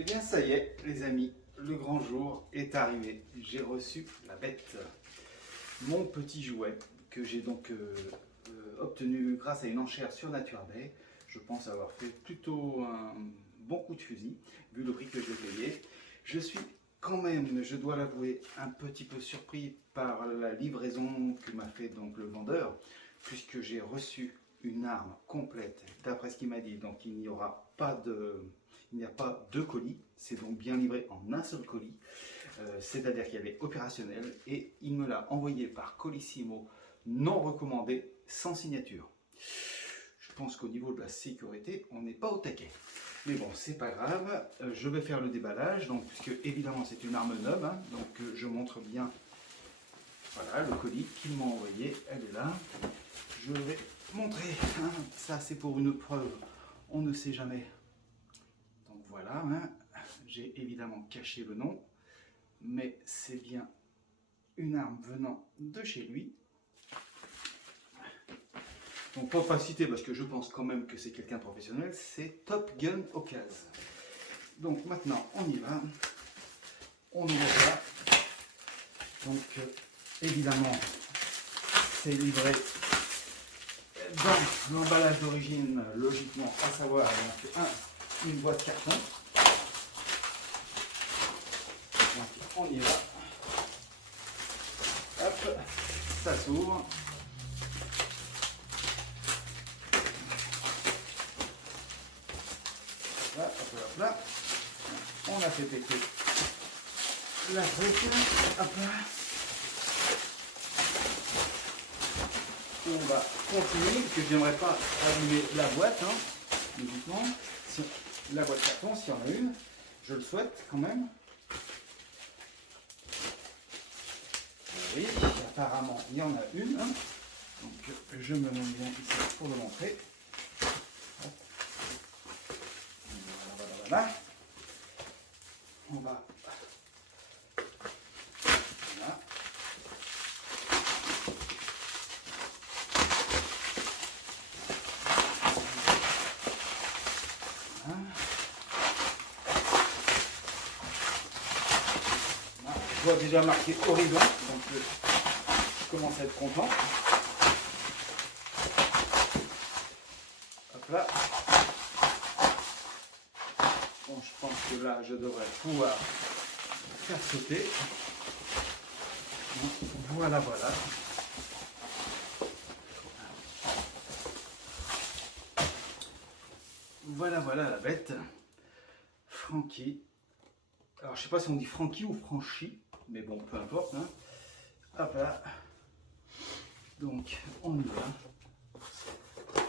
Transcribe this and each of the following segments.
Eh bien ça y est les amis, le grand jour est arrivé. J'ai reçu la bête, mon petit jouet que j'ai donc obtenu grâce à une enchère sur NatureBay. Je pense avoir fait plutôt un bon coup de fusil vu le prix que j'ai payé. Je suis quand même, je dois l'avouer, un petit peu surpris par la livraison que m'a fait donc le vendeur, puisque j'ai reçu une arme complète d'après ce qu'il m'a dit. Donc il n'y aura pas de... Il n'y a pas deux colis, c'est donc bien livré en un seul colis, c'est-à-dire qu'il y avait opérationnel et il me l'a envoyé par Colissimo non recommandé, sans signature. Je pense qu'au niveau de la sécurité, on n'est pas au taquet. Mais bon, c'est pas grave, je vais faire le déballage, donc, puisque évidemment c'est une arme neuve, hein, donc je montre bien voilà, le colis qu'il m'a envoyé, elle est là. Je vais montrer, hein, ça c'est pour une preuve, on ne sait jamais. Donc voilà, hein, j'ai évidemment caché le nom, mais c'est bien une arme venant de chez lui. Donc pour ne pas citer, parce que je pense quand même que c'est quelqu'un de professionnel, c'est Top Gun Occasion. Donc maintenant on y va, on ouvre ça. Donc évidemment c'est livré dans l'emballage d'origine, logiquement, à savoir donc, une boîte carton. Donc on y va. Hop, ça s'ouvre. Là, hop là, hop là. On a fait péter la truc. Hop là. On va continuer, parce que je n'aimerais pas allumer la boîte, hein, logiquement. La boîte carton, s'il y en a une, je le souhaite quand même. Oui, apparemment il y en a une. Hein. Donc je me mets bien ici pour le montrer. Hop. Voilà. On va. Voilà. Je vois déjà marqué Horizon, donc je commence à être content. Hop là. Bon, je pense que là, je devrais pouvoir faire sauter. Voilà, voilà. Voilà, voilà la bête. Frankie. Alors, je sais pas si on dit Frankie ou Franchi, mais bon, peu importe. Hein. Hop là. Donc, on y va.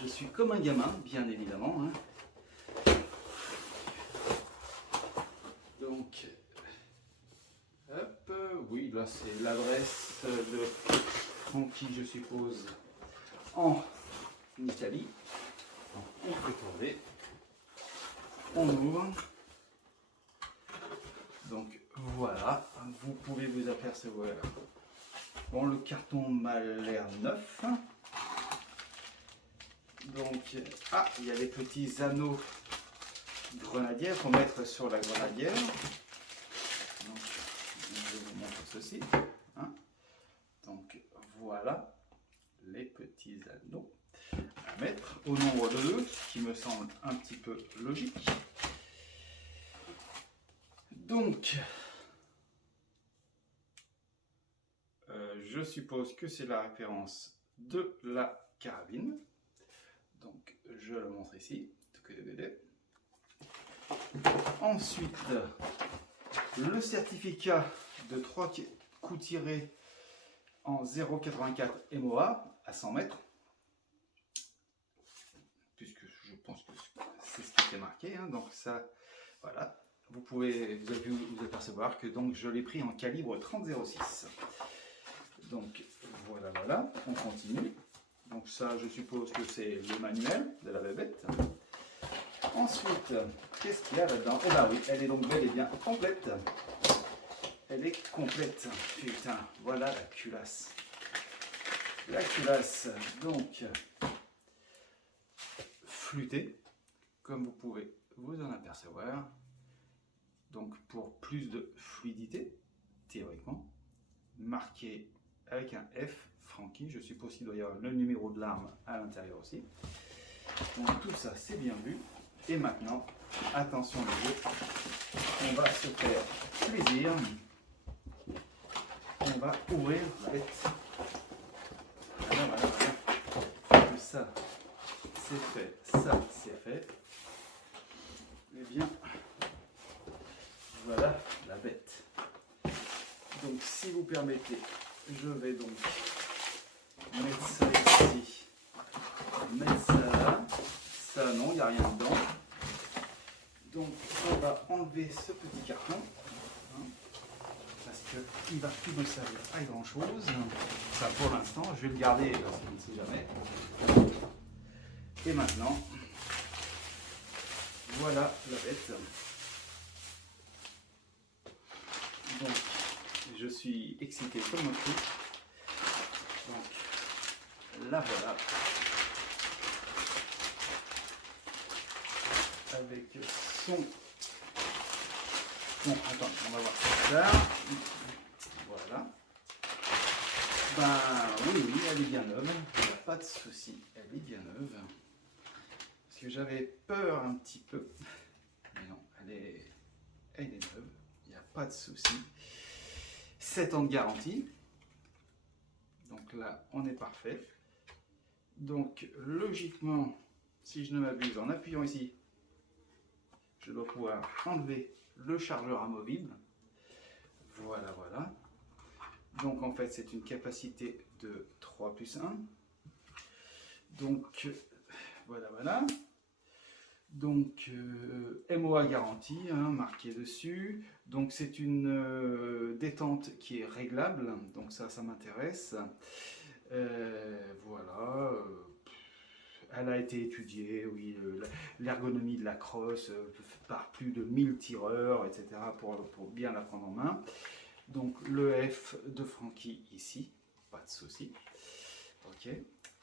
Je suis comme un gamin, bien évidemment. Hein. Donc, hop, oui, là c'est l'adresse de Francky, je suppose, en Italie. Donc, on peut tourner. On ouvre. Donc voilà, vous pouvez vous apercevoir. Bon, le carton m'a l'air neuf. Donc, il y a les petits anneaux grenadières pour mettre sur la grenadière. Donc, je vous montre ceci. Hein. Donc voilà les petits anneaux à mettre au nombre de 2, ce qui me semble un petit peu logique. Donc, je suppose que c'est la référence de la carabine. Donc, je la montre ici. Ensuite, le certificat de 3 coups tirés en 0,84 MOA à 100 mètres. Puisque je pense que c'est ce qui était marqué. Hein. Donc, ça, voilà. Vous avez pu vous apercevoir que donc je l'ai pris en calibre 30-06. Donc voilà, voilà, on continue. Donc ça, je suppose que c'est le manuel de la bébête. Ensuite, qu'est-ce qu'il y a là-dedans? Eh bien oui, elle est donc bel et bien complète. Elle est complète. Putain, voilà la culasse. La culasse, donc, flûtée, comme vous pouvez vous en apercevoir. donc pour plus de fluidité, théoriquement, marqué avec un F, Frankie, je suppose qu'il doit y avoir le numéro de l'arme à l'intérieur aussi. Donc tout ça c'est bien vu. Et maintenant, attention les jeux, on va se faire plaisir. On va ouvrir la bête. Voilà, voilà, voilà. Ça c'est fait, ça c'est fait. Eh bien, voilà la bête. Donc si vous permettez, je vais donc mettre ça ici, mettre ça là. Ça non, il n'y a rien dedans. Donc on va enlever ce petit carton. Parce qu'il ne va plus me servir à grand chose. Ça pour l'instant, je vais le garder parce qu'on ne sait jamais. Et maintenant, voilà la bête. Donc, je suis excité comme un fou. Donc, la voilà. Avec son... Bon, attends, on va voir ça. Voilà. Ben oui, oui, elle est bien neuve. Il n'y a pas de souci. Elle est bien neuve. Parce que j'avais peur un petit peu. Mais non, elle est neuve. Il n'y a pas de souci. 7 ans de garantie. Donc là, on est parfait. Donc logiquement, si je ne m'abuse, en appuyant ici, je dois pouvoir enlever le chargeur amovible. Voilà, voilà. Donc en fait, c'est une capacité de 3 plus 1. Donc voilà, voilà. Donc MOA garantie, hein, marqué dessus. Donc c'est une détente qui est réglable. Donc ça m'intéresse. Voilà. Elle a été étudiée, oui, l'ergonomie de la crosse par plus de 1000 tireurs, etc. pour bien la prendre en main. Donc le F de Frankie ici, pas de souci. Ok.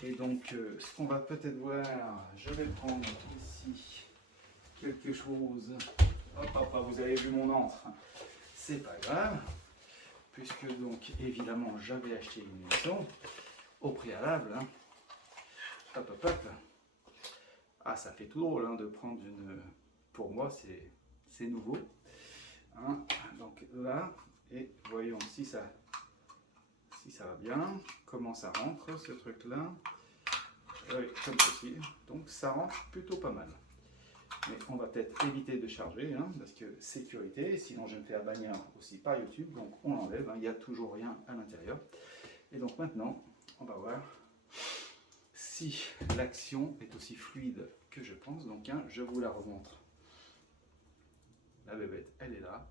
Et donc ce qu'on va peut-être voir, je vais prendre ici quelque chose. Hop, hop, hop, vous avez vu mon encre. C'est pas grave, puisque donc évidemment j'avais acheté une munition au préalable. Hein. Hop, hop, hop. Ah, ça fait tout drôle hein, de prendre une... Pour moi, c'est nouveau. Hein. Donc là, et voyons si ça va bien. Comment ça rentre, ce truc-là. Oui, comme ceci. Donc ça rentre plutôt pas mal. Mais on va peut-être éviter de charger, hein, parce que sécurité, sinon je me fais bannir aussi par YouTube. Donc on l'enlève, hein, il n'y a toujours rien à l'intérieur. Et donc maintenant, on va voir si l'action est aussi fluide que je pense. Donc hein, je vous la remontre. La bébête, elle est là.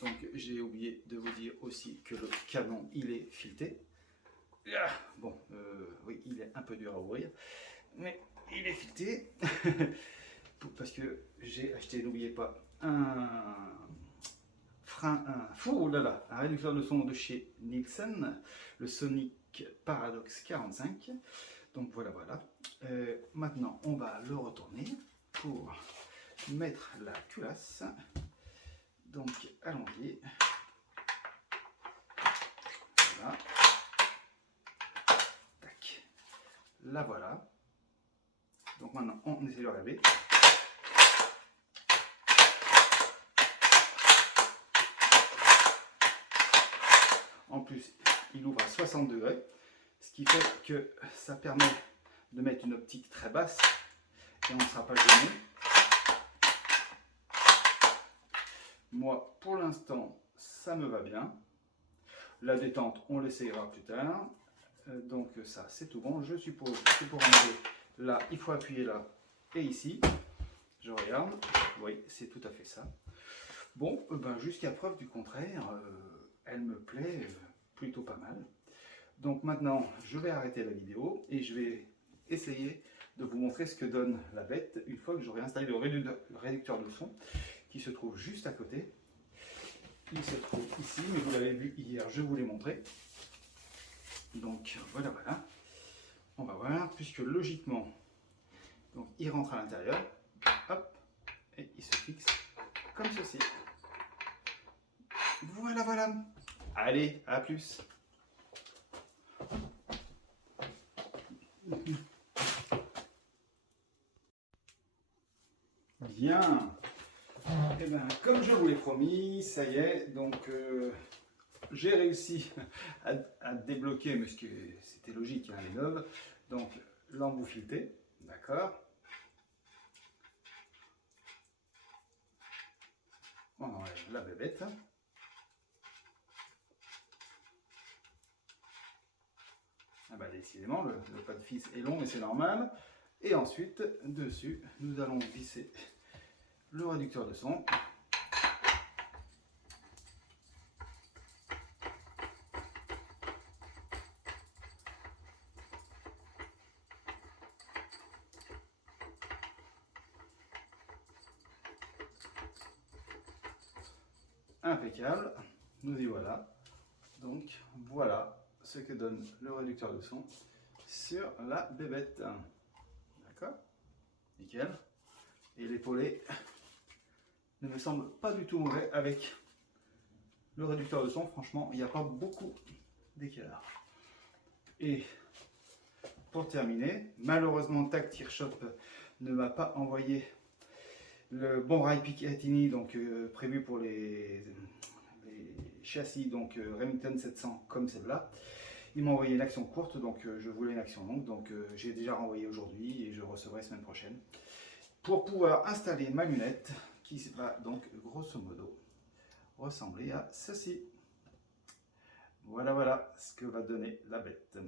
Donc j'ai oublié de vous dire aussi que le canon, il est fileté. Bon, oui, il est un peu dur à ouvrir, mais il est fileté. Parce que j'ai acheté, n'oubliez pas, un frein, un réducteur de son de chez Nielsen, le Sonic Paradox 45. Donc voilà, voilà. Maintenant, on va le retourner pour mettre la culasse. Donc, allons-y. Voilà. Tac. La voilà. Donc maintenant, on essaie de le regarder. En plus, il ouvre à 60 degrés, ce qui fait que ça permet de mettre une optique très basse et on ne sera pas gêné. Moi, pour l'instant, ça me va bien. La détente, on l'essayera plus tard. Donc ça, c'est tout bon. Je suppose que pour enlever là, il faut appuyer là et ici. Je regarde. Oui, c'est tout à fait ça. Bon, ben, jusqu'à preuve du contraire, elle me plaît plutôt pas mal. Donc maintenant, je vais arrêter la vidéo et je vais essayer de vous montrer ce que donne la bête une fois que j'aurai installé le réducteur de son qui se trouve juste à côté. Il se trouve ici, mais vous l'avez vu hier, je vous l'ai montré. Donc voilà, voilà. On va voir, puisque logiquement, donc, il rentre à l'intérieur. Hop. et il se fixe comme ceci. Voilà, voilà. Allez, à plus. Bien. Et bien, comme je vous l'ai promis, ça y est, donc j'ai réussi à débloquer, mais c'était logique, hein, les neuves. Donc, l'embout fileté, d'accord. On enlève la bébête. Ah bah décidément, le pas de vis est long, mais c'est normal. Et ensuite, dessus, nous allons visser le réducteur de son. Impeccable, nous y voilà. Donc voilà ce que donne le réducteur de son sur la bébête. D'accord? Nickel. Et l'épaulet ne me semble pas du tout mauvais avec le réducteur de son. Franchement, il n'y a pas beaucoup d'écart. Et pour terminer, malheureusement Tag Tire Shop ne m'a pas envoyé le bon rail Picatinny donc prévu pour les châssis donc Remington 700 comme celle-là. Ils m'ont envoyé une action courte, donc je voulais une action longue, donc j'ai déjà renvoyé aujourd'hui et je recevrai semaine prochaine pour pouvoir installer ma lunette qui va donc grosso modo ressembler à ceci. Voilà, voilà ce que va donner la bête.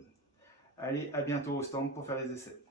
Allez, à bientôt au stand pour faire les essais.